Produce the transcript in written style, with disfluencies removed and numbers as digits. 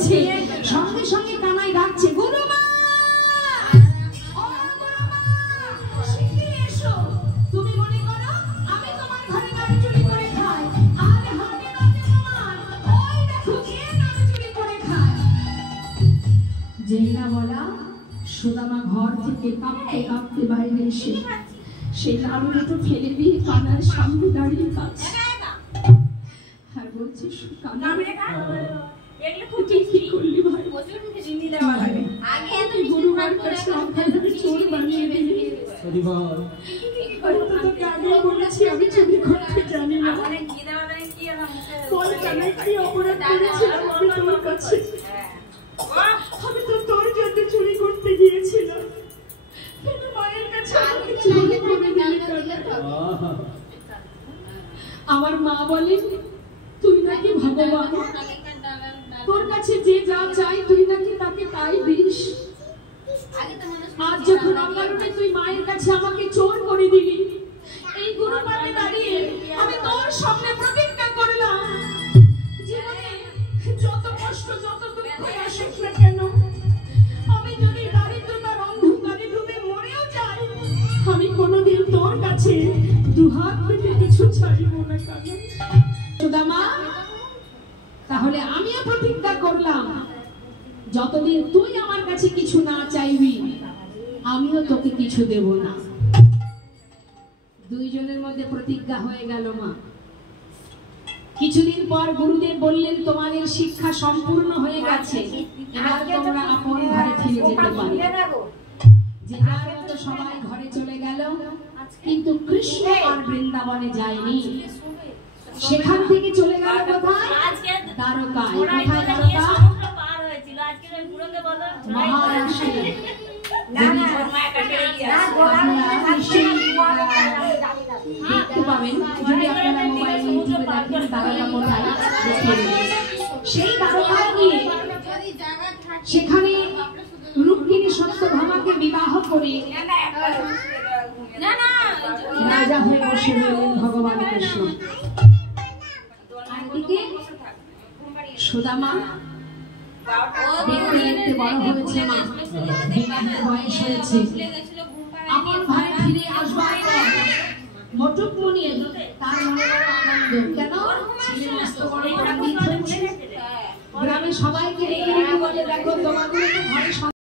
করেছে, সঙ্গে সঙ্গে কানাই ডাকছে, গুরুমা ও গুরুমা শিগগির এসো। তুমি মনে করো আমি তোমার ঘরে গাড়ি চুরি করে খাই, আর হাতে নাতে তোমার ওই দেখো কে গাড়ি চুরি করে খায়। যেই না বলা সুদামা ঘর থেকে কাঁপতে কাঁপতে বাইরে এসে সেই লাড়ু দুটো ফেলে দিয়ে কানার সামনে দাঁড়িয়ে কাঁদছে আর বলছে, কি করলি ভাই? গুরুমার কাছে আমাকে চোর বানিয়ে দিলি। তোকে আগে বলেছি আমি চুরি করতে জানি না। বল কেন কি অপরাধ করেছিলাম আমি তোর কাছে? আমি তো তোর জন্য চুরি করতে গিয়েছিলাম, কিন্তু মায়ের কাছে আমাকে চুরি করে দিলি কেন? আমার মা বলে তুই নাকি ভগবান, তোর কাছে যে যা চাই তুই নাকি তাকে তাই দিস। আজ যখন অকারণে তুই মায়ের কাছে আমাকে চোর করে দিলি, এই গুরুমাকে দাঁড়িয়ে আমি তোর সামনে প্রতিজ্ঞা করলাম, জীবনে যত কষ্ট যত দুঃখ আসুক না কেন, আমি যদি দারিদ্রতার অন্ধকারে ডুবে মরেও যাই, আমি কোনোদিন তোর কাছে দুহাত পেতে কিছু চাইব না। কেন সুদামা? তাহলে আমিও প্রতিজ্ঞা করলাম, যতদিন তুই আমার কাছে কিছু না চাইবি আমিও তোকে কিছু দেব না। দুইজনের মধ্যে প্রতিজ্ঞা হয়ে গেল। মা কিছুদিন পর গুরুদেব বললেন, তোমাদের শিক্ষা সম্পূর্ণ হয়ে গেছে, এবার তোমরা আপন ঘরে ফিরে যেতে পারো। যে যার মতো সবাই ঘরে চলে গেল, কিন্তু কৃষ্ণ আর বৃন্দাবনে যায়নি। সেখান থেকে চলে গেল কোথায়? দ্বারকায়। কোথায় দ্বারকা? মহারাষ্ট্রে। দেখতে পাবেন যদি আপনারা মোবাইল ইউটিউবে দেখেন দ্বারকা কোথায়, সেই দ্বারকায় গিয়ে সেখানে রুক্মিণী সত্যভামাকে বিবাহ করে রাজা হয়ে বসে রইলেন ভগবান কৃষ্ণ। একদিকে সুদামা দেখতে দেখতে বড় হয়েছে, মা বিবাহের বয়স হয়েছে, আপন ঘরে ফিরে আসবার পর মোটক মনি তার মনে বড় আনন্দ। কেন? ছেলে মস্ত বড় পণ্ডিত হয়েছে, গ্রামে সবাইকে ডেকে ডেকে বলে, দেখো তোমাদের ঘরে